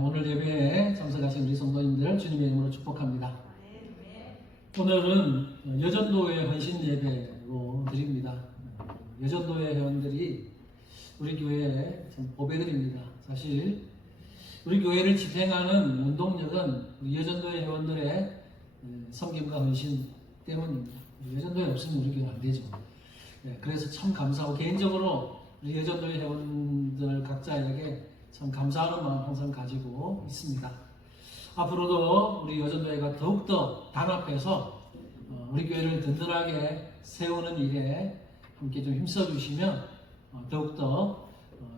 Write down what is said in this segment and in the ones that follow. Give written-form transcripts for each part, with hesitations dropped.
오늘 예배에 참석하신 우리 성도님들 주님의 이름으로 축복합니다. 오늘은 여전도회 헌신 예배로 드립니다. 여전도회 회원들이 우리 교회에 참 보배들입니다. 사실 우리 교회를 집행하는 원동력은 우리 여전도회 회원들의 섬김과 헌신 때문입니다. 여전도회 없으면 우리 교회 안 되죠. 그래서 참 감사하고 개인적으로 우리 여전도회 회원들 각자에게 참 감사하는 마음 항상 가지고 있습니다. 앞으로도 우리 여전도회가 더욱더 단합해서 우리 교회를 든든하게 세우는 일에 함께 좀 힘써주시면 더욱더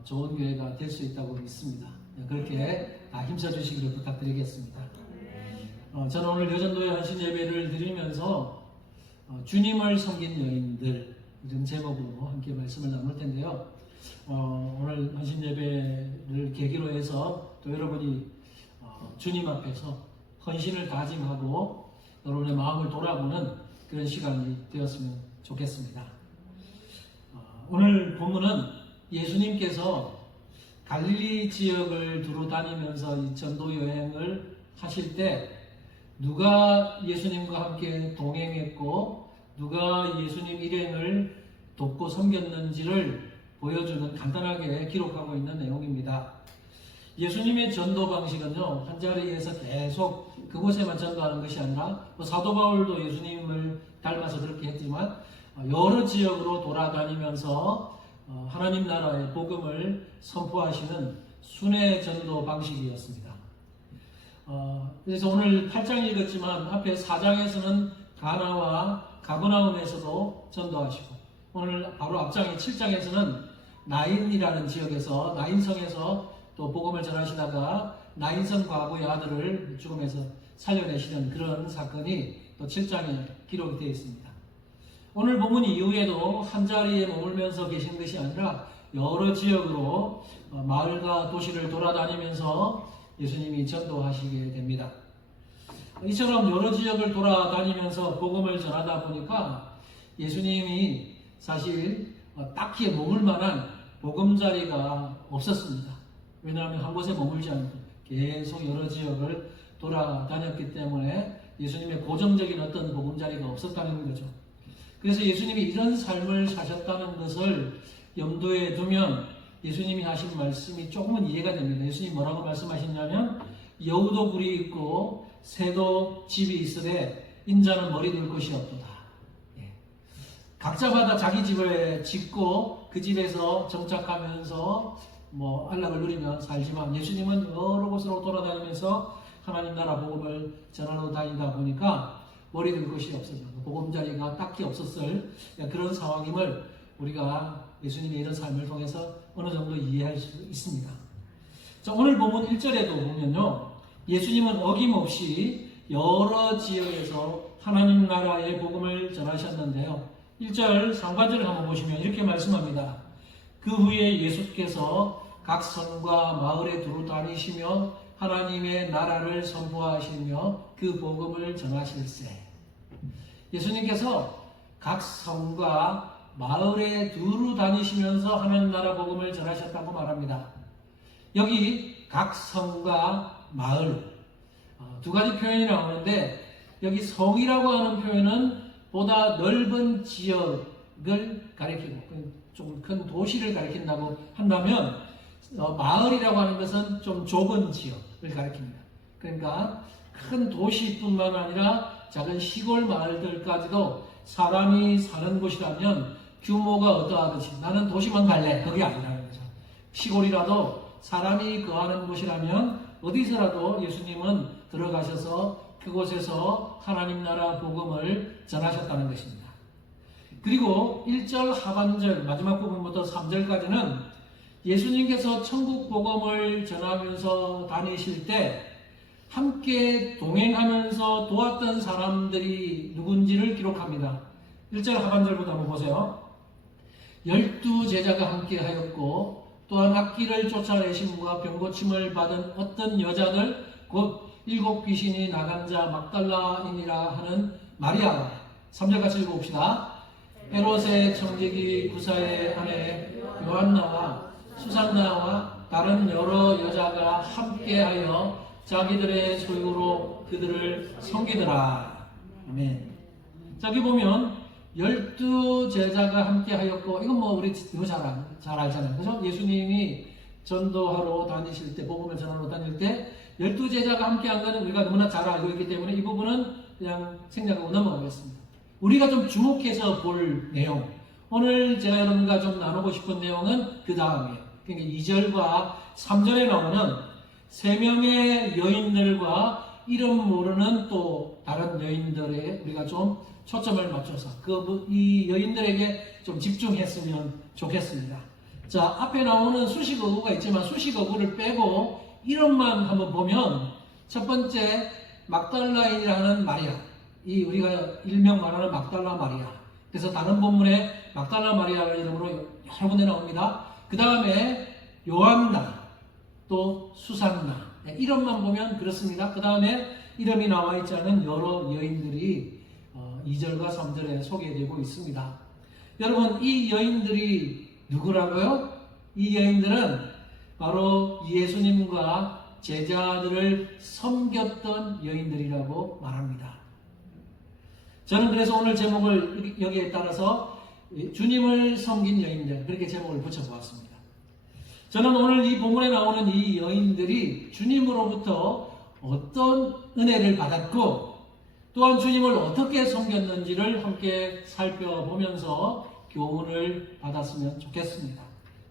좋은 교회가 될 수 있다고 믿습니다. 그렇게 다 힘써주시기를 부탁드리겠습니다. 저는 오늘 여전도회 헌신 예배를 드리면서 주님을 섬긴 여인들 이런 제목으로 함께 말씀을 나눌 텐데요. 오늘 헌신 예배를 계기로 해서 또 여러분이 주님 앞에서 헌신을 다짐하고 여러분의 마음을 돌아보는 그런 시간이 되었으면 좋겠습니다. 오늘 본문은 예수님께서 갈릴리 지역을 두루 다니면서 이 전도 여행을 하실 때 누가 예수님과 함께 동행했고 누가 예수님 일행을 돕고 섬겼는지를 보여주는 간단하게 기록하고 있는 내용입니다. 예수님의 전도 방식은요, 한 자리에서 계속 그곳에만 전도하는 것이 아니라 사도 바울도 예수님을 닮아서 그렇게 했지만 여러 지역으로 돌아다니면서 하나님 나라의 복음을 선포하시는 순회 전도 방식이었습니다. 그래서 오늘 8장 읽었지만 앞에 4장에서는 가나와 가버나움에서도 전도하시고 오늘 바로 앞장의 7장에서는 나인이라는 지역에서 나인성에서 또 복음을 전하시다가 나인성 과부의 아들을 죽음에서 살려내시는 그런 사건이 또 7장에 기록이 되어 있습니다. 오늘 본문 이후에도 한자리에 머물면서 계신 것이 아니라 여러 지역으로 마을과 도시를 돌아다니면서 예수님이 전도하시게 됩니다. 이처럼 여러 지역을 돌아다니면서 복음을 전하다 보니까 예수님이 사실 딱히 머물 만한 보금자리가 없었습니다. 왜냐하면 한 곳에 머물지 않고 계속 여러 지역을 돌아다녔기 때문에 예수님의 고정적인 어떤 보금자리가 없었다는 거죠. 그래서 예수님이 이런 삶을 사셨다는 것을 염두에 두면 예수님이 하신 말씀이 조금은 이해가 됩니다. 예수님이 뭐라고 말씀하셨냐면 여우도 굴이 있고 새도 집이 있으되 인자는 머리 둘 곳이 없도다. 각자마다 자기 집을 짓고 그 집에서 정착하면서 안락을 누리며 살지만 예수님은 여러 곳으로 돌아다니면서 하나님 나라 복음을 전하러 다니다 보니까 머리 들 곳이 없었다. 복음자리가 딱히 없었을 그런 상황임을 우리가 예수님의 이런 삶을 통해서 어느 정도 이해할 수 있습니다. 자, 오늘 본문 1절에도 보면요, 예수님은 어김없이 여러 지역에서 하나님 나라의 복음을 전하셨는데요. 1절 상반절을 한번 보시면 이렇게 말씀합니다. 그 후에 예수께서 각 성과 마을에 두루 다니시며 하나님의 나라를 선포하시며 그 복음을 전하실세. 예수님께서 각 성과 마을에 두루 다니시면서 하나님 나라 복음을 전하셨다고 말합니다. 여기 각 성과 마을 두 가지 표현이 나오는데 여기 성이라고 하는 표현은 보다 넓은 지역을 가리키고 좀 큰 도시를 가리킨다고 한다면 마을이라고 하는 것은 좀 좁은 지역을 가리킵니다. 그러니까 큰 도시뿐만 아니라 작은 시골 마을들까지도 사람이 사는 곳이라면 규모가 어떠하듯이 나는 도시만 갈래 그게 아니라는 거죠. 시골이라도 사람이 거하는 곳이라면 어디서라도 예수님은 들어가셔서 그곳에서 하나님 나라 복음을 전하셨다는 것입니다. 그리고 1절 하반절 마지막 부분부터 3절까지는 예수님께서 천국 복음을 전하면서 다니실 때 함께 동행하면서 도왔던 사람들이 누군지를 기록합니다. 1절 하반절부터 한번 보세요. 12제자가 함께 하였고 또한 악기를 쫓아내심과 병고침을 받은 어떤 여자들 곧 7 귀신이 나간 자 막달라인이라 하는 마리아와 3절 같이 읽어봅시다. 헤롯의 청지기 구사의 아내 요한나와 수산나와 다른 여러 여자가 함께하여 자기들의 소유로 그들을 섬기더라. 아멘. 자, 여기 보면 12제자가 함께하였고, 이건 뭐 우리 너무 잘 알잖아요. 그죠? 예수님이 전도하러 다니실 때, 복음을 전하러 다닐 때 12제자가 함께한 것은 우리가 너무나 잘 알고 있기 때문에 이 부분은 그냥 생략하고 넘어가겠습니다. 우리가 좀 주목해서 볼 내용, 오늘 제가 여러분과 좀 나누고 싶은 내용은 그 다음이에요. 그러니까 2절과 3절에 나오는 3명의 여인들과 이름 모르는 또 다른 여인들에 우리가 좀 초점을 맞춰서 이 여인들에게 좀 집중했으면 좋겠습니다. 자, 앞에 나오는 수식어구가 있지만 수식어구를 빼고 이름만 한번 보면 첫 번째 막달라인이라는 마리아, 이 우리가 일명 말하는 막달라 마리아. 그래서 다른 본문에 막달라 마리아라는 이름으로 여러 군데 나옵니다. 그 다음에 요한나, 또 수산나, 이름만 보면 그렇습니다. 그 다음에 이름이 나와 있지 않은 여러 여인들이 2절과 3절에 소개되고 있습니다. 여러분, 이 여인들이 누구라고요? 이 여인들은 바로 예수님과 제자들을 섬겼던 여인들이라고 말합니다. 저는 그래서 오늘 제목을 여기에 따라서 주님을 섬긴 여인들, 그렇게 제목을 붙여보았습니다. 저는 오늘 이 본문에 나오는 이 여인들이 주님으로부터 어떤 은혜를 받았고 또한 주님을 어떻게 섬겼는지를 함께 살펴보면서 교훈을 받았으면 좋겠습니다.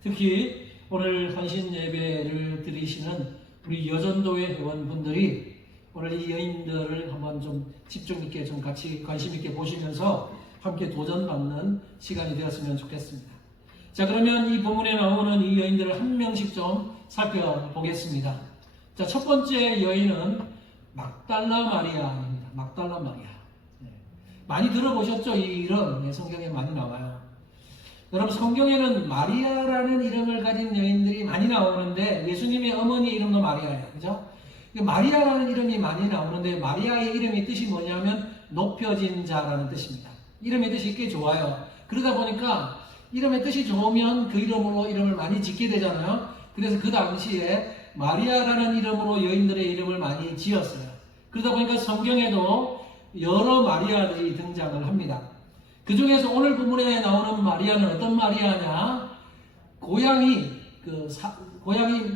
특히 오늘 헌신 예배를 드리시는 우리 여전도회 회원분들이 오늘 이 여인들을 한번 좀 집중 있게 좀 같이 관심 있게 보시면서 함께 도전받는 시간이 되었으면 좋겠습니다. 자, 그러면 이 본문에 나오는 이 여인들을 한 명씩 좀 살펴보겠습니다. 자, 첫 번째 여인은 막달라 마리아입니다. 막달라 마리아. 많이 들어보셨죠? 이 이름 성경에 많이 나와요. 여러분, 성경에는 마리아라는 이름을 가진 여인들이 많이 나오는데 예수님의 어머니 이름도 마리아예요. 그죠? 마리아라는 이름이 많이 나오는데 마리아의 이름의 뜻이 뭐냐면 높여진 자라는 뜻입니다. 이름의 뜻이 꽤 좋아요. 그러다 보니까 이름의 뜻이 좋으면 그 이름으로 이름을 많이 짓게 되잖아요. 그래서 그 당시에 마리아라는 이름으로 여인들의 이름을 많이 지었어요. 그러다 보니까 성경에도 여러 마리아들이 등장을 합니다. 그 중에서 오늘 본문에 나오는 마리아는 어떤 마리아냐? 고향이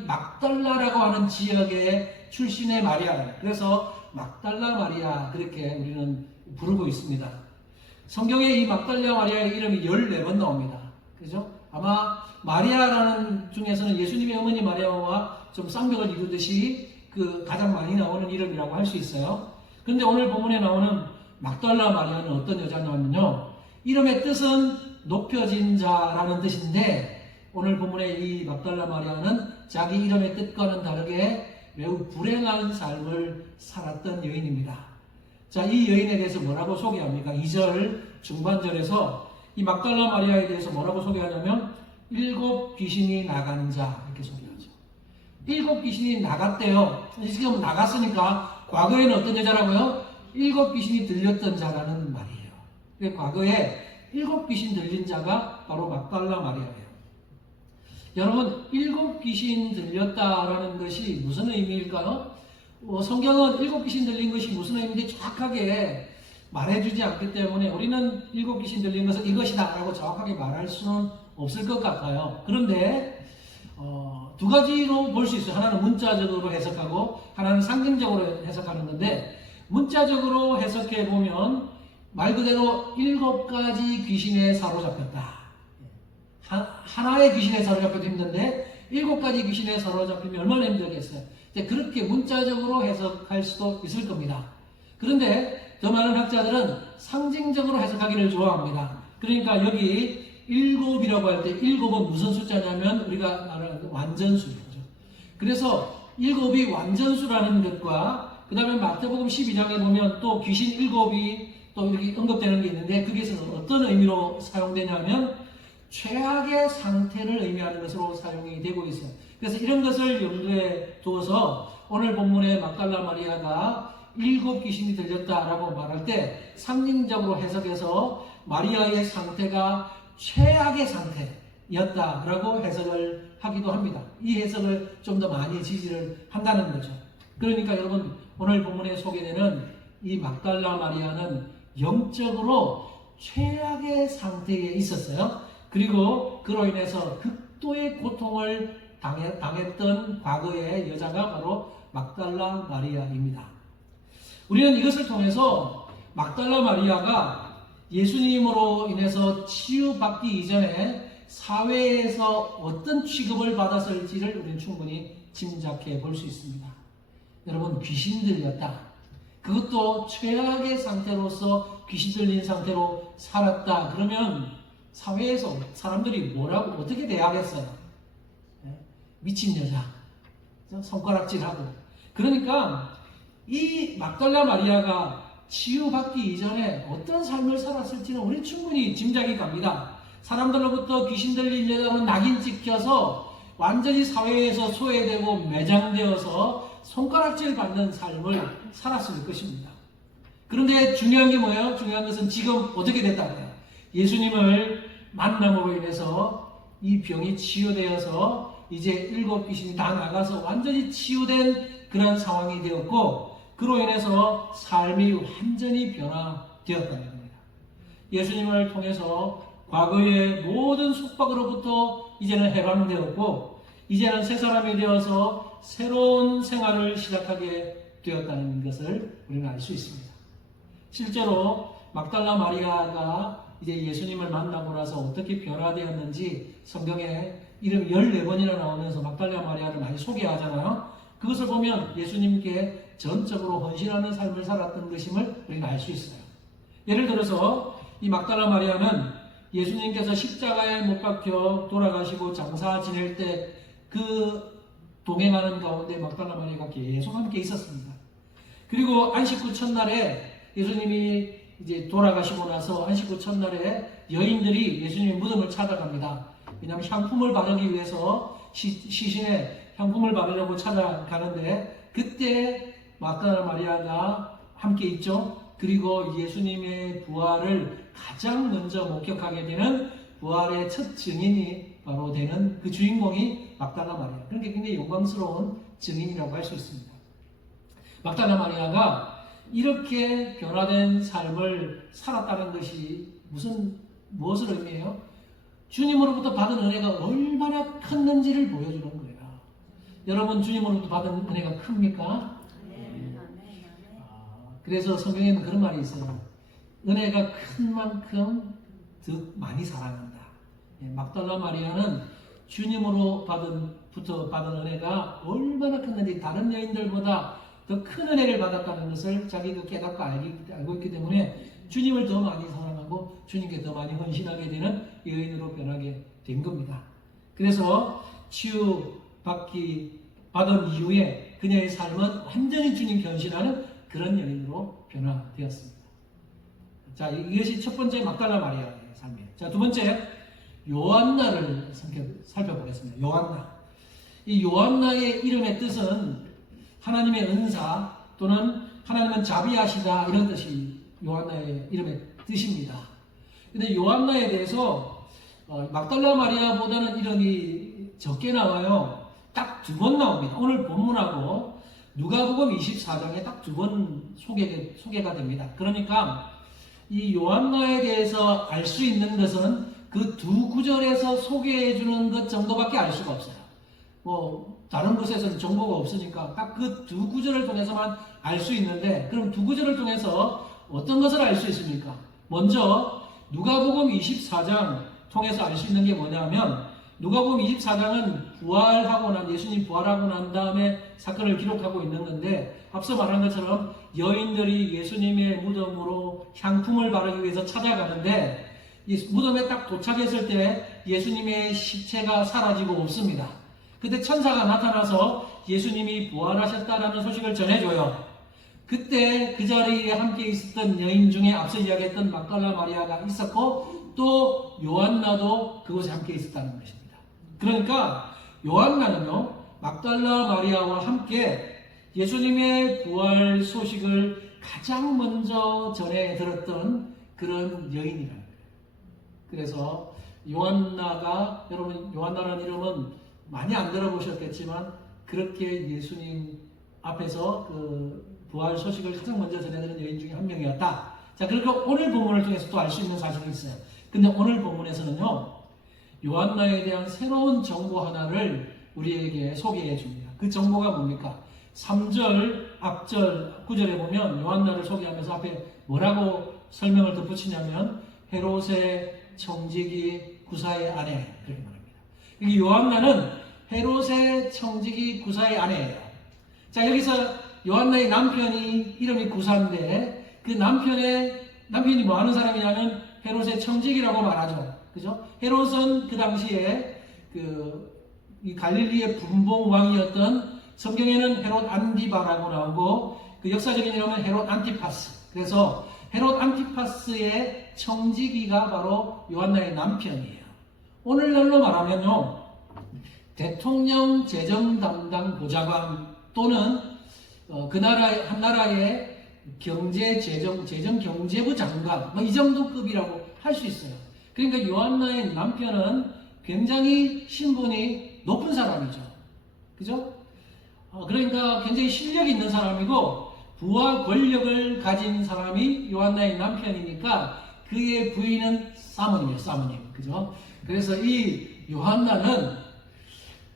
막달라라고 하는 지역의 출신의 마리아예요. 그래서 막달라 마리아 그렇게 우리는 부르고 있습니다. 성경에 이 막달라 마리아의 이름이 14번 나옵니다. 그죠? 아마 마리아라는 중에서는 예수님의 어머니 마리아와 좀 쌍벽을 이루듯이 가장 많이 나오는 이름이라고 할 수 있어요. 그런데 오늘 본문에 나오는 막달라 마리아는 어떤 여자냐면요, 이름의 뜻은 높여진 자라는 뜻인데 오늘 본문의 이 막달라 마리아는 자기 이름의 뜻과는 다르게 매우 불행한 삶을 살았던 여인입니다. 자, 이 여인에 대해서 뭐라고 소개합니까? 2절 중반절에서 이 막달라 마리아에 대해서 뭐라고 소개하냐면 7 귀신이 나간 자 이렇게 소개하죠. 7 귀신이 나갔대요. 지금 나갔으니까 과거에는 어떤 여자라고요? 7 귀신이 들렸던 자라는 말이에요. 과거에 7 귀신 들린 자가 바로 막달라 마리아예요. 여러분, 7 귀신 들렸다라는 것이 무슨 의미일까요? 성경은 7 귀신 들린 것이 무슨 의미인지 정확하게 말해주지 않기 때문에 우리는 7 귀신 들린 것은 이것이다 라고 정확하게 말할 수는 없을 것 같아요. 그런데 두 가지로 볼 수 있어요. 하나는 문자적으로 해석하고 하나는 상징적으로 해석하는 건데, 문자적으로 해석해 보면 말 그대로 7가지 귀신에 사로잡혔다. 하나의 귀신에 사로잡혀도 힘든데 7가지 귀신에 사로잡히면 얼마나 힘들겠어요. 그렇게 문자적으로 해석할 수도 있을 겁니다. 그런데 더 많은 학자들은 상징적으로 해석하기를 좋아합니다. 그러니까 여기 7이라고 할 때 7은 무슨 숫자냐면 우리가 말하는 완전수죠. 그래서 7이 완전수라는 것과 그 다음에 마태복음 12장에 보면 또 귀신 7이 또 이렇게 언급되는 게 있는데 거기에서는 어떤 의미로 사용되냐면 최악의 상태를 의미하는 것으로 사용이 되고 있어요. 그래서 이런 것을 염두에 두어서 오늘 본문의 막달라 마리아가 7 귀신이 들렸다라고 말할 때 상징적으로 해석해서 마리아의 상태가 최악의 상태였다라고 해석을 하기도 합니다. 이 해석을 좀 더 많이 지지를 한다는 거죠. 그러니까 여러분, 오늘 본문에 소개되는 이 막달라 마리아는 영적으로 최악의 상태에 있었어요. 그리고 그로 인해서 극도의 고통을 당했던 과거의 여자가 바로 막달라 마리아입니다. 우리는 이것을 통해서 막달라 마리아가 예수님으로 인해서 치유받기 이전에 사회에서 어떤 취급을 받았을지를 우리는 충분히 짐작해 볼 수 있습니다. 여러분, 귀신 들렸다. 그것도 최악의 상태로서 귀신 들린 상태로 살았다. 그러면 사회에서 사람들이 뭐라고 어떻게 대하겠어요? 미친 여자, 손가락질하고. 그러니까 이 막달라 마리아가 치유받기 이전에 어떤 삶을 살았을지는 우리 충분히 짐작이 갑니다. 사람들로부터 귀신 들린 여자로 낙인 찍혀서 완전히 사회에서 소외되고 매장되어서 손가락질 받는 삶을 살았을 것입니다. 그런데 중요한 게 뭐예요? 중요한 것은 지금 어떻게 됐다고요? 예수님을 만남으로 인해서 이 병이 치유되어서 이제 7 귀신이 다 나가서 완전히 치유된 그런 상황이 되었고, 그로 인해서 삶이 완전히 변화되었다는 겁니다. 예수님을 통해서 과거의 모든 속박으로부터 이제는 해방되었고, 이제는 새 사람이 되어서 새로운 생활을 시작하게 되었다는 것을 우리는 알 수 있습니다. 실제로 막달라 마리아가 이제 예수님을 만나고 나서 어떻게 변화되었는지 성경에 이름 14번이나 나오면서 막달라 마리아를 많이 소개하잖아요. 그것을 보면 예수님께 전적으로 헌신하는 삶을 살았던 것임을 우리가 알 수 있어요. 예를 들어서 이 막달라 마리아는 예수님께서 십자가에 못 박혀 돌아가시고 장사 지낼 때 그 동행하는 가운데 막달라 마리아가 계속 함께 있었습니다. 그리고 안식구 첫날에 예수님이 이제 돌아가시고 나서 안식구 첫날에 여인들이 예수님의 무덤을 찾아갑니다. 왜냐하면 향품을 바르기 위해서 시신에 향품을 바르려고 찾아가는데, 그때 막달라 마리아가 함께 있죠. 그리고 예수님의 부활을 가장 먼저 목격하게 되는 부활의 첫 증인이 바로 되는 그 주인공이 막달라 마리아. 그러니까 굉장히 영광스러운 증인이라고 할 수 있습니다. 막달라 마리아가 이렇게 변화된 삶을 살았다는 것이 무엇을 의미해요? 주님으로부터 받은 은혜가 얼마나 컸는지를 보여주는 거예요. 여러분, 주님으로부터 받은 은혜가 큽니까? 그래서 성경에는 그런 말이 있어요. 은혜가 큰 만큼 더 많이 사랑한다. 막달라 마리아는 주님으로 받은 은혜가 얼마나 컸는지 다른 여인들보다 더 큰 은혜를 받았다는 것을 자기가 깨닫고 알고 있기 때문에 주님을 더 많이 사랑하고 주님께 더 많이 헌신하게 되는 여인으로 변하게 된 겁니다. 그래서 받은 이후에 그녀의 삶은 완전히 주님 견신하는 그런 여인으로 변화되었습니다. 자, 이것이 첫 번째 막달라 마리아의 삶이에요. 자, 두 번째 요한나를 살펴보겠습니다. 요한나. 이 요한나의 이름의 뜻은 하나님의 은사 또는 하나님은 자비하시다, 이런 뜻이 요한나의 이름의 뜻입니다. 근데 요한나에 대해서 막달라 마리아보다는 이름이 적게 나와요. 딱 2번 나옵니다. 오늘 본문하고 누가복음 24장에 딱 2번 소개가 됩니다. 그러니까 이 요한나에 대해서 알 수 있는 것은 그 2 구절에서 소개해 주는 것 정도밖에 알 수가 없어요. 다른 곳에서는 정보가 없으니까 딱 그 2 구절을 통해서만 알 수 있는데, 그럼 2 구절을 통해서 어떤 것을 알 수 있습니까? 먼저 누가복음 24장 통해서 알 수 있는 게 뭐냐면, 누가복음 24장은 예수님 부활하고 난 다음에 사건을 기록하고 있는 건데, 앞서 말한 것처럼 여인들이 예수님의 무덤으로 향품을 바르기 위해서 찾아가는데, 무덤에 딱 도착했을 때 예수님의 시체가 사라지고 없습니다. 그때 천사가 나타나서 예수님이 부활하셨다라는 소식을 전해줘요. 그때 그 자리에 함께 있었던 여인 중에 앞서 이야기했던 막달라 마리아가 있었고, 또 요한나도 그곳에 함께 있었다는 것입니다. 그러니까 요한나는요, 막달라 마리아와 함께 예수님의 부활 소식을 가장 먼저 전해 들었던 그런 여인이라는 거예요. 그래서 요한나가, 여러분, 요한나라는 이름은 많이 안 들어보셨겠지만 그렇게 예수님 앞에서 그 부활 소식을 가장 먼저 전해드린 여인 중에 한 명이었다. 자, 그리고 오늘 본문을 통해서 또 알 수 있는 사실이 있어요. 근데 오늘 본문에서는요, 요한나에 대한 새로운 정보 하나를 우리에게 소개해 줍니다. 그 정보가 뭡니까? 3절, 앞절, 9절에 보면 요한나를 소개하면서 앞에 뭐라고 설명을 덧붙이냐면 헤롯의 청지기 구사의 아내, 그렇게 말합니다. 이 요한나는 헤롯의 청지기 구사의 아내예요. 자, 여기서 요한나의 남편이 이름이 구사인데 그 남편이 뭐 하는 사람이냐면 헤롯의 청지기라고 말하죠. 그죠? 헤롯은 그 당시에 이 갈릴리의 분봉 왕이었던, 성경에는 헤롯 안디바라고 나오고 그 역사적인 이름은 헤롯 안티파스. 그래서 헤롯 안티파스의 청지기가 바로 요한나의 남편이에요. 오늘날로 말하면요, 대통령 재정 담당 보좌관 또는 그 한 나라의 재정 경제부 장관, 뭐 이 정도 급이라고 할 수 있어요. 그러니까 요한나의 남편은 굉장히 신분이 높은 사람이죠. 그죠? 그러니까 굉장히 실력이 있는 사람이고 부와 권력을 가진 사람이 요한나의 남편이니까 그의 부인은 사모님이에요. 사모님. 그죠? 그래서 이 요한나는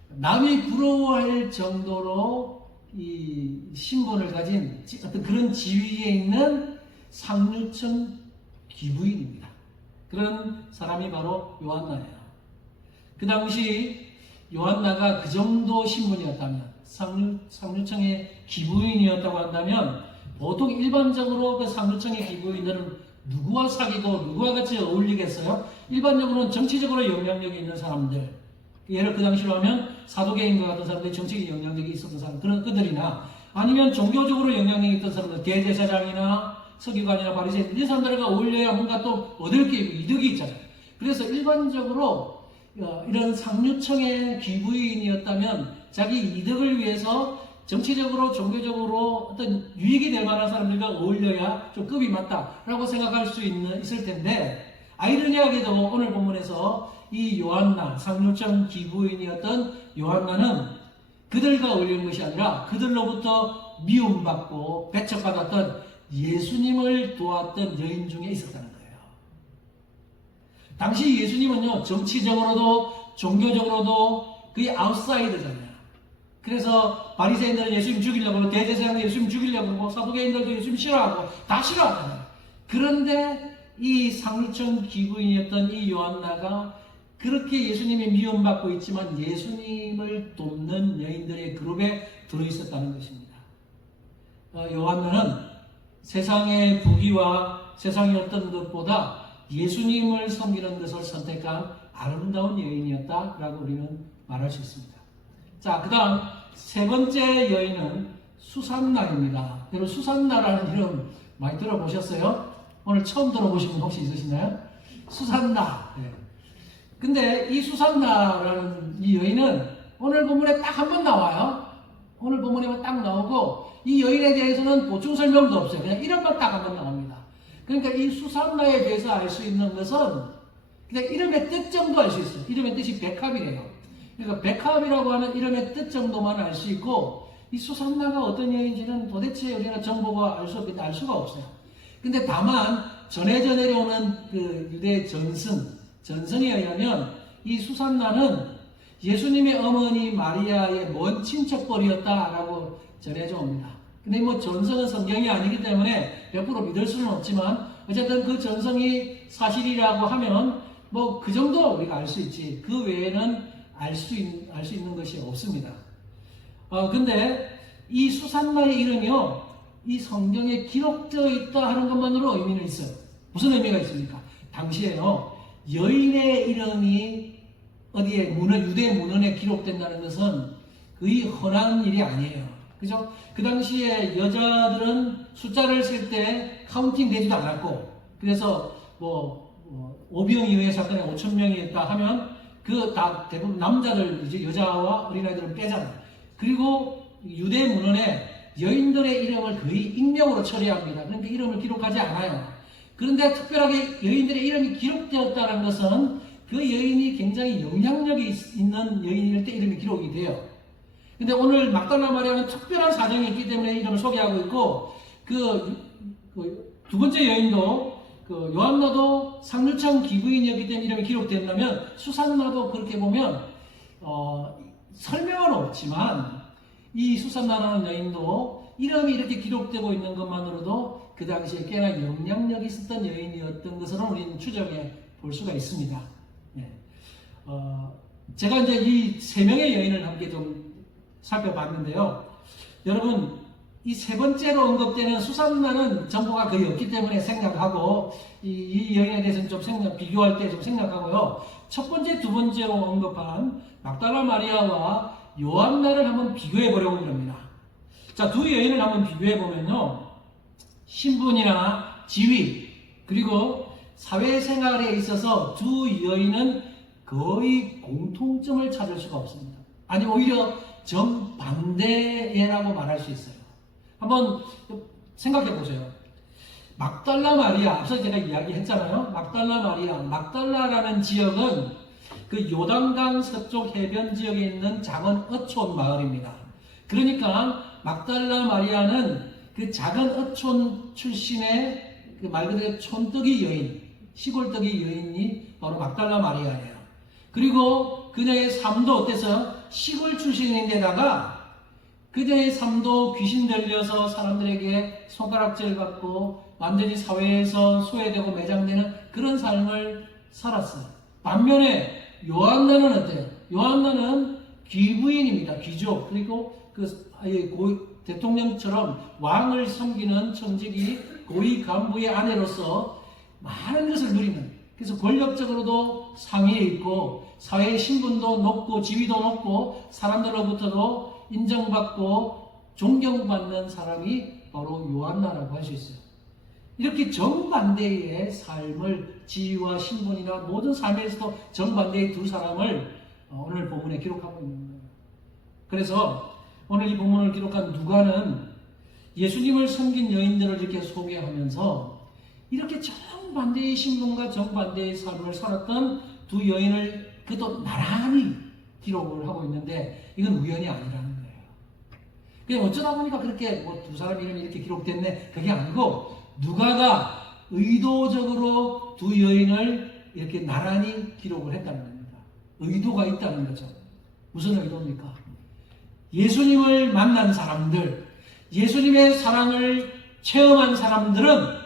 남이 부러워할 정도로 이 신분을 가진 어떤 그런 지위에 있는 상류층 귀부인입니다. 그런 사람이 바로 요한나예요. 그 당시 요한나가 그 정도 신분이었다면, 상류층의 귀부인이었다고 한다면 보통 일반적으로 그 상류층의 귀부인들은 누구와 사귀고 누구와 같이 어울리겠어요? 일반적으로는 정치적으로 영향력이 있는 사람들, 예를 그 당시로 하면 사도계인과 같은 사람들이 정치적 영향력이 있었던 사람, 그런 그들이나 아니면 종교적으로 영향력이 있던 사람들, 대제사장이나 서기관이나 바리새인, 이 사람들과 어울려야 뭔가 또 얻을 게 이득이 있잖아요. 그래서 일반적으로 이런 상류층의 귀부인이었다면 자기 이득을 위해서 정치적으로 종교적으로 어떤 유익이 될 만한 사람들과 어울려야 좀 급이 맞다라고 생각할 수 있을 텐데, 아이러니하게도 오늘 본문에서 이 요한나, 상류층 귀부인이었던 요한나는 그들과 어울리는 것이 아니라 그들로부터 미움받고 배척받았던 예수님을 도왔던 여인 중에 있었다는 거예요. 당시 예수님은요, 정치적으로도 종교적으로도 거의 아웃사이더잖아요. 그래서 바리새인들은 예수님 죽이려고, 대제사장도 예수님 죽이려고, 사두개인들도 예수님 싫어하고 다 싫어하잖아요. 그런데 이 상류층 귀부인이었던 이 요한나가 그렇게 예수님이 미움받고 있지만 예수님을 돕는 여인들의 그룹에 들어있었다는 것입니다. 요한나는 세상의 부귀와 세상의 어떤 것보다 예수님을 섬기는 것을 선택한 아름다운 여인이었다라고 우리는 말할 수 있습니다. 자, 그 다음 세 번째 여인은 수산나입니다. 여러분, 수산나라는 이름 많이 들어보셨어요? 오늘 처음 들어보신 분 혹시 있으시나요? 수산나. 네. 근데 이 수산나라는 이 여인은 오늘 본문에 딱 한 번 나와요. 오늘 본문에만 딱 나오고 이 여인에 대해서는 보충 설명도 없어요. 그냥 이름만 딱 한 번 나옵니다. 그러니까 이 수산나에 대해서 알 수 있는 것은 그냥 이름의 뜻 정도 알 수 있어요. 이름의 뜻이 백합이래요. 그러니까 백합이라고 하는 이름의 뜻 정도만 알 수 있고 이 수산나가 어떤 여인인지는 도대체 우리가 정보가 알 수가 없어요. 근데 다만 전해져 내려오는 그 유대 전승에 의하면 이 수산나는 예수님의 어머니 마리아의 먼 친척벌이었다라고 전해져 옵니다. 근데 뭐 전성은 성경이 아니기 때문에 100% 믿을 수는 없지만 어쨌든 그 전성이 사실이라고 하면 뭐 그 정도 우리가 알 수 있지. 그 외에는 알 수 있는 것이 없습니다. 근데 이 수산나의 이름이요, 이 성경에 기록되어 있다 하는 것만으로 의미는 있어요. 무슨 의미가 있습니까? 당시에요, 여인의 이름이 어디에 유대 문헌에 기록된다는 것은 거의 흔한 일이 아니에요. 그죠? 그 당시에 여자들은 숫자를 쓸 때 카운팅 되지도 않았고, 그래서 오병 이후의 사건에 5,000명이 있다 하면 그 다 대부분 남자들, 이제 여자와 어린아이들은 빼잖아요. 그리고 유대 문헌에 여인들의 이름을 거의 익명으로 처리합니다. 그러니까 이름을 기록하지 않아요. 그런데 특별하게 여인들의 이름이 기록되었다는 것은 그 여인이 굉장히 영향력이 있는 여인일 때 이름이 기록이 돼요. 근데 오늘 막달라 마리아는 특별한 사정이 있기 때문에 이름을 소개하고 있고, 두 번째 여인도 요한나도 상류층 기부인이었기 때문에 이름이 기록된다면, 수산나도 그렇게 보면 설명은 없지만 이 수산나라는 여인도 이름이 이렇게 기록되고 있는 것만으로도 그 당시에 꽤나 영향력이 있었던 여인이었던 것으로 우리는 추정해 볼 수가 있습니다. 네. 제가 이제 이 세 명의 여인을 함께 좀 살펴봤는데요. 여러분, 이 세 번째로 언급되는 수산나는 정보가 거의 없기 때문에 생략하고, 이 여인에 대해서는 좀 비교할 때 좀 생략하고요. 첫 번째, 두 번째로 언급한 막달라 마리아와 요한나를 한번 비교해 보려고 합니다. 자, 두 여인을 한번 비교해 보면요. 신분이나 지위, 그리고 사회생활에 있어서 두 여인은 거의 공통점을 찾을 수가 없습니다. 아니, 오히려 정반대라고 말할 수 있어요. 한번 생각해 보세요. 막달라 마리아, 앞서 제가 이야기했잖아요. 막달라 마리아, 막달라라는 지역은 그 요단강 서쪽 해변 지역에 있는 작은 어촌 마을입니다. 그러니까 막달라 마리아는 그 작은 어촌 출신의 그 말 그대로 촌뜨기 여인, 시골뜨기 여인이 바로 막달라 마리아예요. 그리고 그녀의 삶도 어때서 시골 출신인데다가 그녀의 삶도 귀신 들려서 사람들에게 손가락질 받고 완전히 사회에서 소외되고 매장되는 그런 삶을 살았어요. 반면에 요한나는 어때요? 요한나는 귀부인입니다. 귀족. 그리고 대통령처럼 왕을 섬기는 청직이 고위 간부의 아내로서 많은 것을 누리는, 그래서 권력적으로도 상위에 있고 사회의 신분도 높고 지위도 높고 사람들로부터도 인정받고 존경받는 사람이 바로 요한나라고 할 수 있어요. 이렇게 정반대의 삶을, 지위와 신분이나 모든 삶에서도 정반대의 두 사람을 오늘 본문에 기록하고 있는 거예요. 그래서 오늘 이 본문을 기록한 누가는 예수님을 섬긴 여인들을 이렇게 소개하면서 이렇게 정반대의 신분과 정반대의 삶을 살았던 두 여인을 그것도 나란히 기록을 하고 있는데, 이건 우연이 아니라는 거예요. 그냥 어쩌다 보니까 그렇게 두 사람 이름이 이렇게 기록됐네, 그게 아니고 누가가 의도적으로 두 여인을 이렇게 나란히 기록을 했다는 겁니다. 의도가 있다는 거죠. 무슨 의도입니까? 예수님을 만난 사람들, 예수님의 사랑을 체험한 사람들은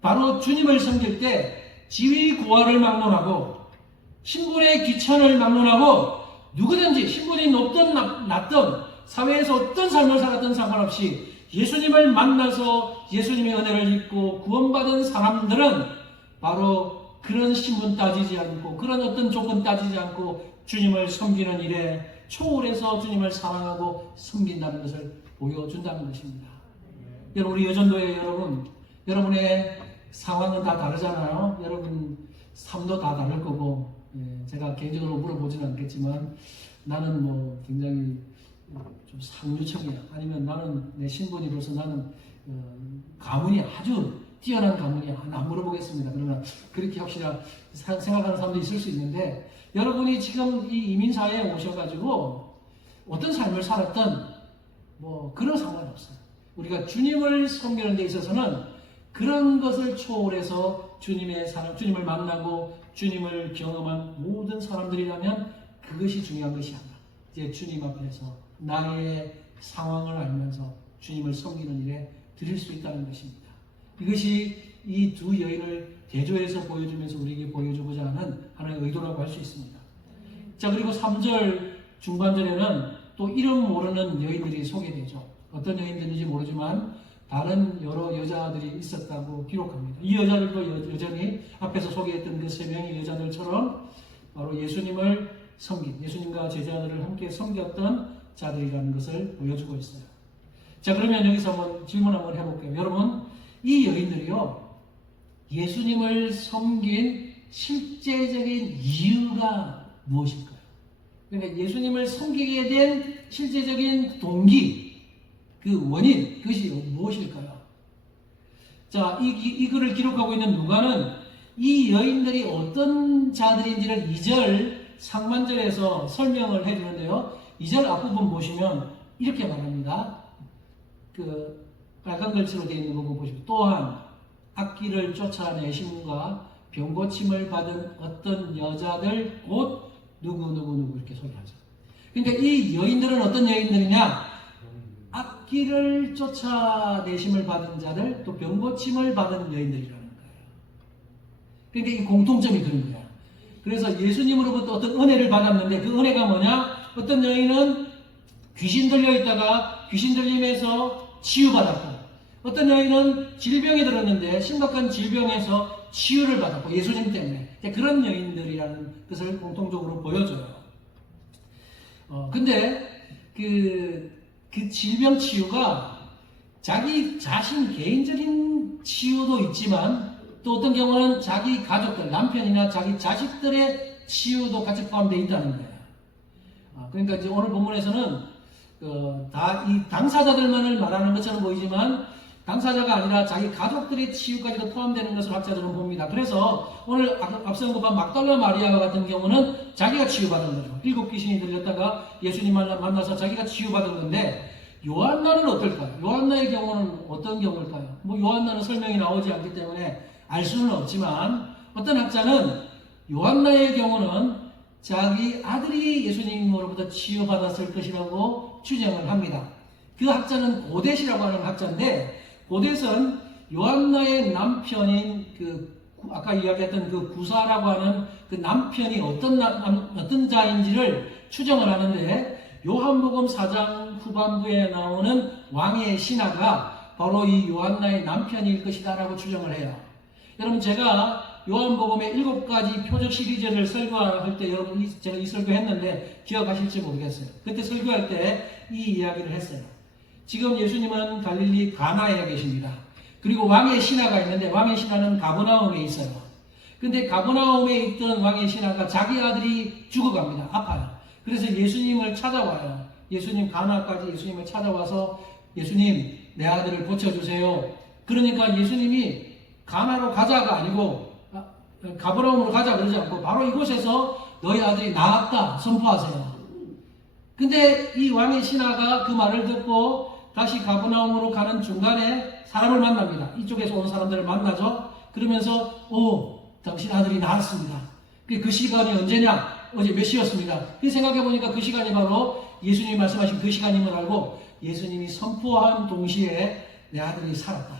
바로 주님을 섬길 때 지위 고하를 막론하고 신분의 귀천을 막론하고 누구든지 신분이 높든 낮든 사회에서 어떤 삶을 살았든 상관없이 예수님을 만나서 예수님의 은혜를 입고 구원받은 사람들은 바로 그런 신분 따지지 않고 그런 어떤 조건 따지지 않고 주님을 섬기는 일에 초월해서 주님을 사랑하고 섬긴다는 것을 보여준다는 것입니다. 여러분, 우리 여전도의 여러분의 상황은 다 다르잖아요. 여러분 삶도 다 다를 거고, 제가 개인적으로 물어보지는 않겠지만 나는 굉장히 좀 상류층이야, 아니면 나는 내 신분으로서 나는 가문이 아주 뛰어난 가문이야, 안 물어보겠습니다. 그러나 그렇게 혹시나 생각하는 사람도 있을 수 있는데, 여러분이 지금 이 이민사회에 오셔가지고 어떤 삶을 살았든 그런 상관없어요. 우리가 주님을 섬기는 데 있어서는 그런 것을 초월해서 주님의 사랑, 주님을 만나고 주님을 경험한 모든 사람들이라면 그것이 중요한 것이 아니라 이제 주님 앞에서 나의 상황을 알면서 주님을 섬기는 일에 드릴 수 있다는 것입니다. 이것이 이 두 여인을 대조해서 보여주면서 우리에게 보여주고자 하는 하나의 의도라고 할 수 있습니다. 자, 그리고 3절 중반절에는 또 이름 모르는 여인들이 소개되죠. 어떤 여인들인지 모르지만 다른 여러 여자들이 있었다고 기록합니다. 이 여자들도 여전히 앞에서 소개했던 그 세 명의 여자들처럼 바로 예수님을 섬긴, 예수님과 제자들을 함께 섬겼던 자들이라는 것을 보여주고 있어요. 자, 그러면 여기서 한번 질문 한번 해볼게요. 여러분, 이 여인들이요, 예수님을 섬긴 실제적인 이유가 무엇일까요? 그러니까 예수님을 섬기게 된 실제적인 동기, 그 원인, 그것이 무엇일까요? 자, 이 글을 기록하고 있는 누가는 이 여인들이 어떤 자들인지를 2절 상반절에서 설명을 해주는데요. 2절 앞부분 보시면 이렇게 말합니다. 그 빨간 글씨로 되어 있는 부분 보시면 또한 악기를 쫓아내심과 병고침을 받은 어떤 여자들 곧 누구 이렇게 소리하죠. 그러니까 이 여인들은 어떤 여인들이냐? 악기를 쫓아내심을 받은 자들, 또 병고침을 받은 여인들이라는 거예요. 그러니까 이 공통점이 그런 거야. 그래서 예수님으로부터 어떤 은혜를 받았는데 그 은혜가 뭐냐? 어떤 여인은 귀신 들려 있다가 귀신 들림에서 치유받았고, 어떤 여인은 질병에 들었는데 심각한 질병에서 치유를 받았고, 예수님 때문에. 그런 여인들이라는 것을 공통적으로 보여줘요. 근데 그 질병 치유가 자기 자신 개인적인 치유도 있지만 또 어떤 경우는 자기 가족들, 남편이나 자기 자식들의 치유도 같이 포함되어 있다는 거예요. 그러니까 이제 오늘 본문에서는 다 이 당사자들만을 말하는 것처럼 보이지만 당사자가 아니라 자기 가족들의 치유까지도 포함되는 것을 학자들은 봅니다. 그래서 오늘 앞서 언급한 막달라 마리아와 같은 경우는 자기가 치유받은 거죠. 7 귀신이 들렸다가 예수님 만나서 자기가 치유받은 건데, 요한나는 어떨까요? 요한나의 경우는 어떤 경우일까요? 요한나는 설명이 나오지 않기 때문에 알 수는 없지만 어떤 학자는 요한나의 경우는 자기 아들이 예수님으로부터 치유받았을 것이라고 추정을 합니다. 그 학자는 고댓이라고 하는 학자인데, 고댓은 요한나의 남편인 아까 이야기했던 그 구사라고 하는 그 남편이 어떤 자인지를 추정을 하는데, 요한복음 4장 후반부에 나오는 왕의 신하가 바로 이 요한나의 남편일 것이다 라고 추정을 해요. 여러분, 제가 요한복음의 7가지 표적 시리즈를 설교할 때 여러분 제가 이 설교했는데 기억하실지 모르겠어요. 그때 설교할 때 이 이야기를 했어요. 지금 예수님은 갈릴리 가나에 계십니다. 그리고 왕의 신하가 있는데 왕의 신하는 가버나움에 있어요. 근데 가버나움에 있던 왕의 신하가 자기 아들이 죽어갑니다. 아파요. 그래서 예수님을 찾아와요. 예수님 가나까지 예수님을 찾아와서 예수님 내 아들을 고쳐주세요. 그러니까 예수님이 가나로 가자가 아니고 가버나움으로 가자 그러지 않고 바로 이곳에서 너희 아들이 나았다 선포하세요. 근데 이 왕의 신하가 그 말을 듣고 다시 가버나움으로 가는 중간에 사람을 만납니다. 이쪽에서 온 사람들을 만나죠. 그러면서 당신 아들이 나았습니다. 그 시간이 언제냐? 어제 몇 시였습니다. 생각해보니까 그 시간이 바로 예수님이 말씀하신 그 시간임을 알고 예수님이 선포한 동시에 내 아들이 살았다.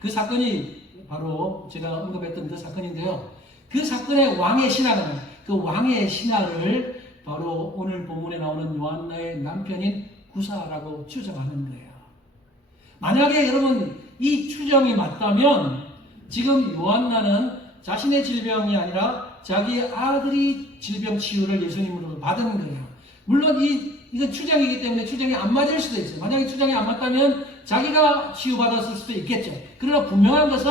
그 사건이 바로 제가 언급했던 그 사건인데요. 그 사건의 왕의 신하가 그 왕의 신하를 바로 오늘 본문에 나오는 요한나의 남편인 구사라고 추정하는 거예요. 만약에 여러분 이 추정이 맞다면 지금 요한나는 자신의 질병이 아니라 자기 아들이 질병 치유를 예수님으로 받은 거예요. 물론 이건 추정이기 때문에 추정이 안 맞을 수도 있어요. 만약에 추정이 안 맞다면 자기가 치유받았을 수도 있겠죠. 그러나 분명한 것은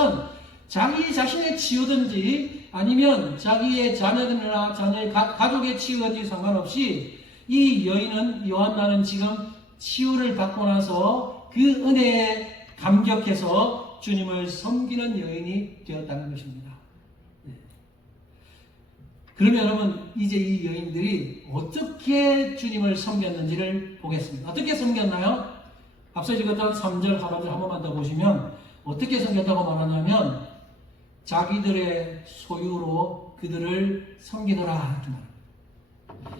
자기 자신의 치유든지 아니면 자기의 자녀들이나 자녀의 가족의 치유든지 상관없이 이 여인은 요한나는 지금 치유를 받고 나서 그 은혜에 감격해서 주님을 섬기는 여인이 되었다는 것입니다. 그러면 여러분 이제 이 여인들이 어떻게 주님을 섬겼는지를 보겠습니다. 어떻게 섬겼나요? 앞서 읽었던 3절 하반절 한 번만 더 보시면 어떻게 섬겼다고 말하냐면 자기들의 소유로 그들을 섬기더라 이렇게 말합니다.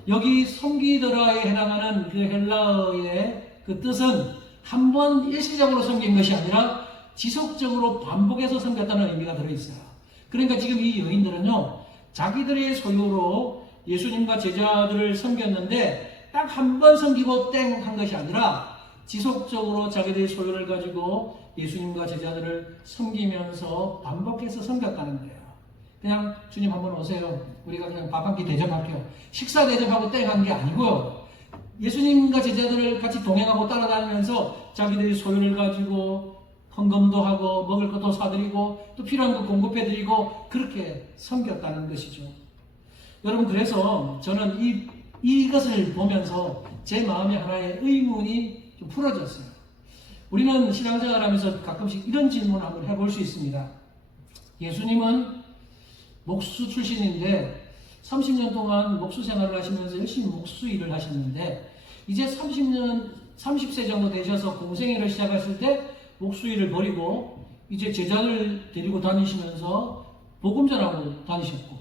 여기 섬기더라에 해당하는 그 헬라어의 그 뜻은 한 번 일시적으로 섬긴 것이 아니라 지속적으로 반복해서 섬겼다는 의미가 들어있어요. 그러니까 지금 이 여인들은요 자기들의 소유로 예수님과 제자들을 섬겼는데 딱 한 번 섬기고 땡 한 것이 아니라 지속적으로 자기들의 소유를 가지고 예수님과 제자들을 섬기면서 반복해서 섬겼다는 거예요. 그냥 주님 한번 오세요. 우리가 그냥 밥 한 끼 대접할게요. 식사 대접하고 땡 한 게 아니고요. 예수님과 제자들을 같이 동행하고 따라다니면서 자기들의 소유를 가지고 헌금도 하고 먹을 것도 사드리고 또 필요한 거 공급해드리고 그렇게 섬겼다는 것이죠. 여러분 그래서 저는 이것을 보면서 제 마음에 하나의 의문이 좀 풀어졌어요. 우리는 신앙생활 하면서 가끔씩 이런 질문을 한번 해볼 수 있습니다. 예수님은 목수 출신인데 30년 동안 목수 생활을 하시면서 열심히 목수 일을 하셨는데 이제 30세 정도 되셔서 공생애를 시작하실 때 목수 일을 버리고 이제 제자를 데리고 다니시면서 복음 전하고 다니셨고,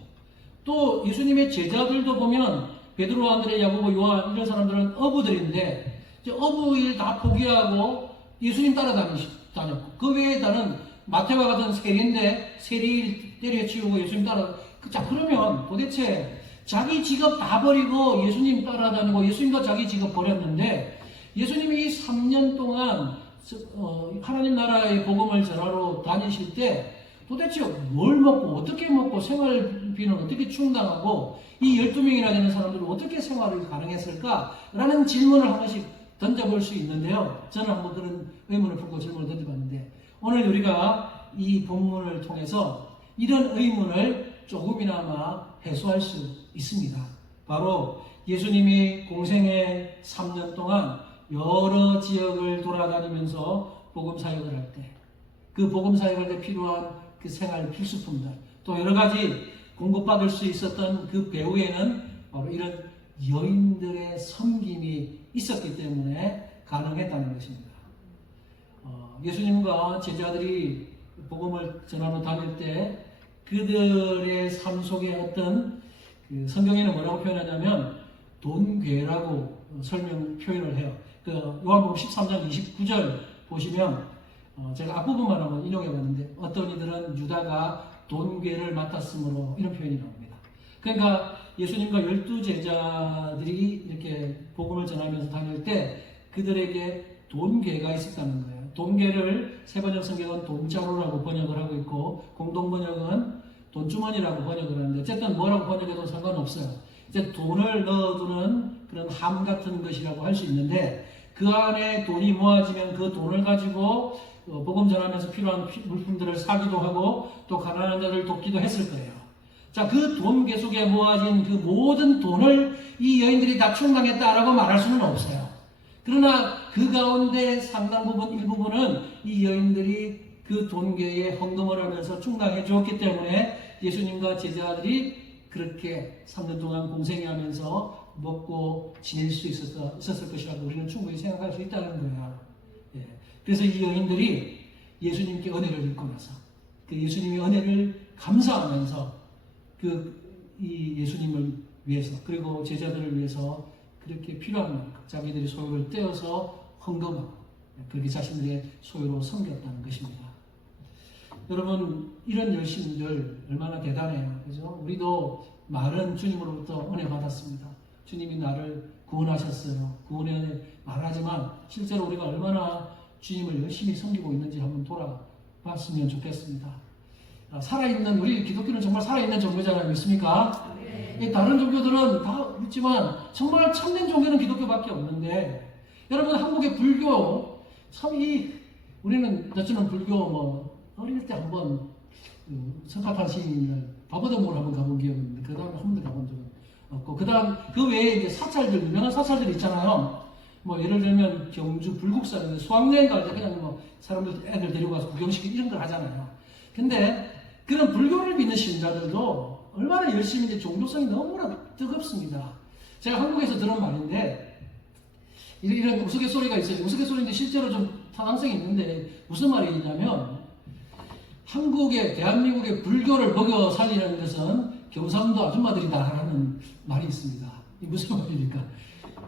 또 예수님의 제자들도 보면 베드로, 안드레, 야고보, 요한 이런 사람들은 어부들인데 이제 어부 일 다 포기하고 예수님 다녔고, 그 외에 다른 마태와 같은 세리인데 세리 때려치우고 예수님 자, 그러면 도대체 자기 직업 다 버리고 예수님 따라다니고 예수님도 자기 직업 버렸는데 예수님이 이 3년 동안 하나님 나라의 복음을 전하러 다니실 때 도대체 뭘 먹고 어떻게 먹고 생활비는 어떻게 충당하고 이 12명이나 되는 사람들은 어떻게 생활이 가능했을까라는 질문을 하나씩 던져볼 수 있는데요. 저는 한번 그런 의문을 풀고 질문을 던져봤는데 오늘 우리가 이 본문을 통해서 이런 의문을 조금이나마 해소할 수 있습니다. 바로 예수님이 공생의 3년 동안 여러 지역을 돌아다니면서 복음 사역을 할 때, 그 복음 사역할 때 필요한 그 생활 필수품들, 또 여러 가지 공급받을 수 있었던 그 배후에는 바로 이런 여인들의 섬김이 있었기 때문에 가능했다는 것입니다. 예수님과 제자들이 복음을 전하러 다닐 때 그들의 삶 속에 어떤 그 성경에는 뭐라고 표현하냐면 돈괴라고 표현을 해요. 그 요한복음 13장 29절 보시면 제가 앞부분만 한번 인용해 봤는데 어떤 이들은 유다가 돈괴를 맡았으므로 이런 표현이 나옵니다. 그러니까 예수님과 12제자들이 이렇게 복음을 전하면서 다닐 때 그들에게 돈괴가 있었다는 거예요. 돈괴를 세번역 성경은 돈자루라고 번역을 하고 있고 공동 번역은 돈주머니라고 번역을 하는데 어쨌든 뭐라고 번역해도 상관없어요. 이제 돈을 넣어두는 그런 함 같은 것이라고 할 수 있는데 그 안에 돈이 모아지면 그 돈을 가지고 복음 전하면서 필요한 물품들을 사기도 하고 또 가난한 자를 돕기도 했을 거예요. 자, 그 돈괴 속에 모아진 그 모든 돈을 이 여인들이 다 충당했다라고 말할 수는 없어요. 그러나 그 가운데 상당 부분, 일부분은 이 여인들이 그 돈괴에 헌금을 하면서 충당해 주었기 때문에 예수님과 제자들이 그렇게 3년 동안 공생하면서 먹고 지낼 수 있었을 것이라고 우리는 충분히 생각할 수 있다는 거예요. 예. 그래서 이 여인들이 예수님께 은혜를 입고 나서 그 예수님의 은혜를 감사하면서 이 예수님을 위해서 그리고 제자들을 위해서 그렇게 필요한 만큼 자기들이 소유를 떼어서 헌금하고 그렇게 자신들의 소유로 섬겼다는 것입니다. 여러분, 이런 열심들 얼마나 대단해요. 그죠? 우리도 말은 주님으로부터 은혜 받았습니다. 주님이 나를 구원하셨어요. 구원의 은혜 말하지만 실제로 우리가 얼마나 주님을 열심히 섬기고 있는지 한번 돌아봤으면 좋겠습니다. 살아있는, 우리 기독교는 정말 살아있는 종교잖아요. 믿습니까? 네. 다른 종교들은 다 있지만 정말 참된 종교는 기독교밖에 없는데 여러분, 한국의 불교 참 우리는 저는 불교 어릴 때 한번 석가탄신을 바보덤으로 한번 가본 기억이 있는데 그 다음에 한 번도 가본 적은 없고 그 외에 이제 사찰들, 유명한 사찰들 있잖아요. 예를 들면 경주 불국사는 수학여행 갈 때 그냥 사람들 애들 데리고 가서 구경시키고 이런 걸 하잖아요. 근데 그런 불교를 믿는 신자들도 얼마나 열심히 종교성이 너무나 뜨겁습니다. 제가 한국에서 들은 말인데 이런 우스갯소리가 있어요. 우스갯소리인데 실제로 좀 타당성이 있는데 무슨 말이냐면 대한민국의 불교를 먹여 살리는 것은 경상도 아줌마들이다라는 말이 있습니다. 이 무슨 말입니까?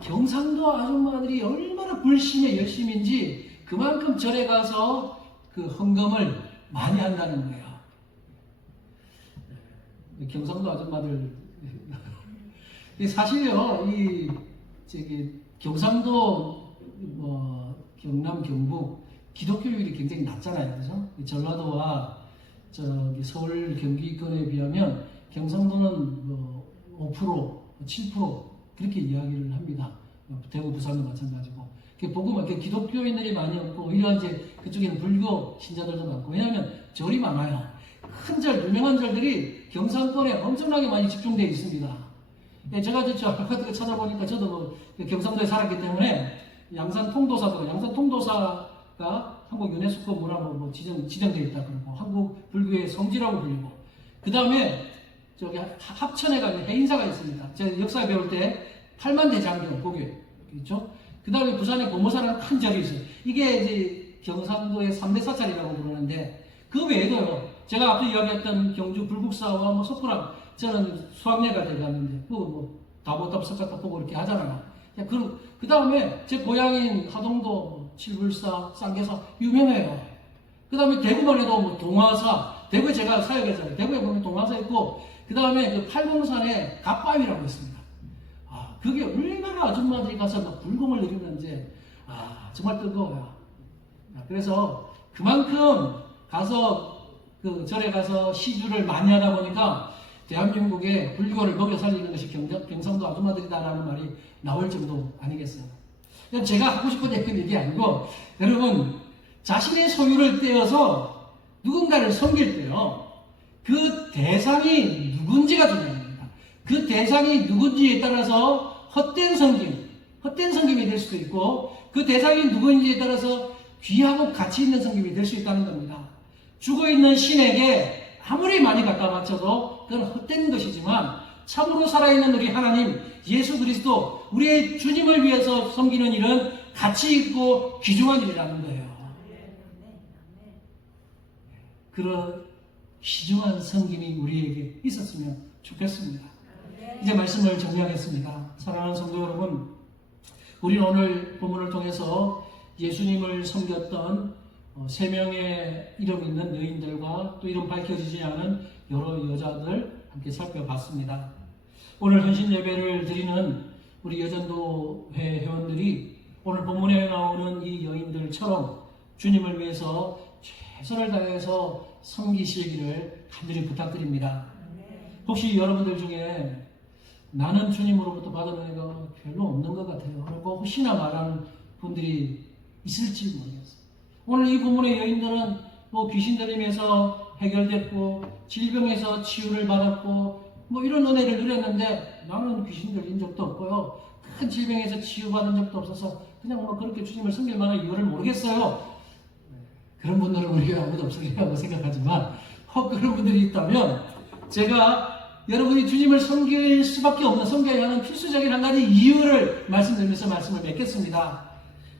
경상도 아줌마들이 얼마나 불심에 열심인지 그만큼 절에 가서 그 헌금을 많이 한다는 거예요. 경상도 아줌마들 사실요, 경상도 경남 경북 기독교율이 굉장히 낮잖아요. 그죠? 전라도와 서울 경기권에 비하면 경상도는 5%, 7% 그렇게 이야기를 합니다. 대구, 부산도 마찬가지고. 보면 기독교인들이 많이 없고 오히려 이제 그쪽에는 불교 신자들도 많고, 왜냐하면 절이 많아요. 큰 절, 유명한 절들이 경상권에 엄청나게 많이 집중되어 있습니다. 제가 아까 찾아보니까 저도 경상도에 살았기 때문에 양산 통도사가 문화가 한국 유네스코 문화로 지정되어 있다 그러고 한국 불교의 성지라고 불리고 그 다음에 저기 합천에 가면 해인사가 있습니다. 제가 역사 배울 때 팔만대장경 고교 있죠. 그 다음에 부산에 고모사라는 큰 절이 있어요. 이게 이제 경상도의 3대 사찰이라고 부르는데 그 외에도요. 제가 앞서 이야기했던 경주 불국사와 뭐 석굴암 저는 수학여가 들어갔는데 그거 뭐 다보탑 석가탑 보고 이렇게 하잖아요. 그 다음에 제 고향인 하동도 칠불사 쌍계사 유명해요. 그 다음에 대구만 해도 뭐 동화사 대구에 제가 사역했잖아요. 대구에 보면 동화사 있고 그 다음에 그 팔공산에 갓바위라고 있습니다. 아 그게 얼마나 아줌마들이 가서 막 불공을 누리는지 아 정말 뜨거워요. 그래서 그만큼 가서 그 절에 가서 시주를 많이 하다 보니까 대한민국의 불교를 먹여 살리는 것이 경상도 아줌마들이다라는 말이 나올 정도 아니겠어요. 제가 하고 싶은 얘기는 이게 아니고 여러분 자신의 소유를 떼어서 누군가를 섬길 때요. 그 대상이 누군지가 중요합니다. 그 대상이 누군지에 따라서 헛된 섬김이 될 수도 있고 그 대상이 누구인지에 따라서 귀하고 가치 있는 섬김이 될 수 있다는 겁니다. 죽어있는 신에게 아무리 많이 갖다 바쳐도 그건 헛된 것이지만 참으로 살아있는 우리 하나님 예수 그리스도 우리의 주님을 위해서 섬기는 일은 가치 있고 귀중한 일이라는 거예요. 그런 귀중한 섬김이 우리에게 있었으면 좋겠습니다. 이제 말씀을 정리하겠습니다. 사랑하는 성도 여러분, 우리는 오늘 본문을 통해서 예수님을 섬겼던 3명의 이름 있는 여인들과 또 이름 밝혀지지 않은 여러 여자들 함께 살펴봤습니다. 오늘 헌신 예배를 드리는 우리 여전도회 회원들이 오늘 본문에 나오는 이 여인들처럼 주님을 위해서 최선을 다해서 섬기시기를 간절히 부탁드립니다. 혹시 여러분들 중에 나는 주님으로부터 받은 은혜가 별로 없는 것 같아요 그리고 혹시나 말하는 분들이 있을지 모르겠어요. 오늘 이 본문의 여인들은 뭐 귀신 들림에서 해결됐고 질병에서 치유를 받았고 뭐 이런 은혜를 누렸는데 나는 귀신 들린 적도 없고요. 큰 질병에서 치유받은 적도 없어서 그냥 뭐 그렇게 주님을 섬길 만한 이유를 모르겠어요. 그런 분들은 우리 교회 아무도 없으리라고 생각하지만 혹 그런 분들이 있다면 제가 여러분이 주님을 섬길 수밖에 없는 섬겨야 하는 필수적인 한 가지 이유를 말씀드리면서 말씀을 맺겠습니다.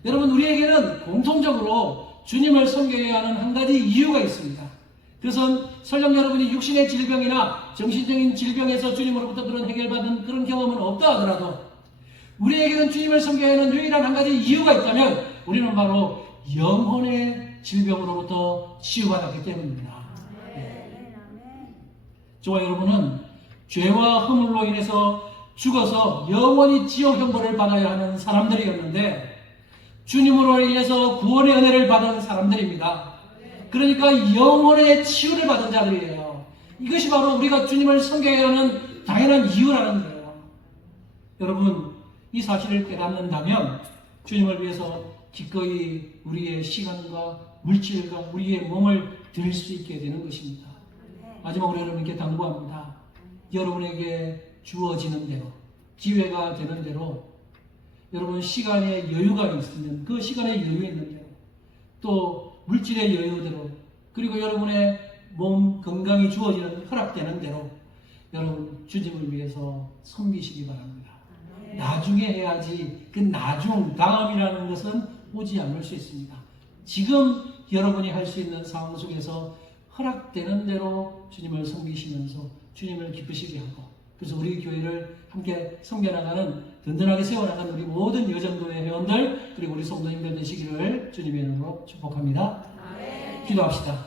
여러분 우리에게는 공통적으로 주님을 섬겨야 하는 한 가지 이유가 있습니다. 그것은 설령 여러분이 육신의 질병이나 정신적인 질병에서 주님으로부터 그런 해결받은 그런 경험은 없다 하더라도 우리에게는 주님을 섬겨야 하는 유일한 한 가지 이유가 있다면 우리는 바로 영혼의 질병으로부터 치유받았기 때문입니다. 네. 저와 여러분은 죄와 허물로 인해서 죽어서 영원히 지옥 형벌을 받아야 하는 사람들이었는데 주님으로 인해서 구원의 은혜를 받은 사람들입니다. 그러니까 영혼의 치유를 받은 자들이에요. 이것이 바로 우리가 주님을 섬겨야 하는 당연한 이유라는 거예요. 여러분 이 사실을 깨닫는다면 주님을 위해서 기꺼이 우리의 시간과 물질과 우리의 몸을 드릴 수 있게 되는 것입니다. 마지막으로 여러분께 당부합니다. 여러분에게 주어지는 대로 기회가 되는 대로 여러분 시간의 여유가 있으면 그 시간의 여유 있는 대로 또 물질의 여유대로 그리고 여러분의 몸 건강이 주어지는 허락되는 대로 여러분 주님을 위해서 섬기시기 바랍니다. 나중에 해야지 그 나중 다음이라는 것은 오지 않을 수 있습니다. 지금 여러분이 할 수 있는 상황 속에서 허락되는 대로 주님을 섬기시면서 주님을 기쁘시게 하고 그래서 우리 교회를 함께 섬겨나가는 든든하게 세워나가는 우리 모든 여전도의 회원들 그리고 우리 성도님들 되시기를 주님의 이름으로 축복합니다. 기도합시다.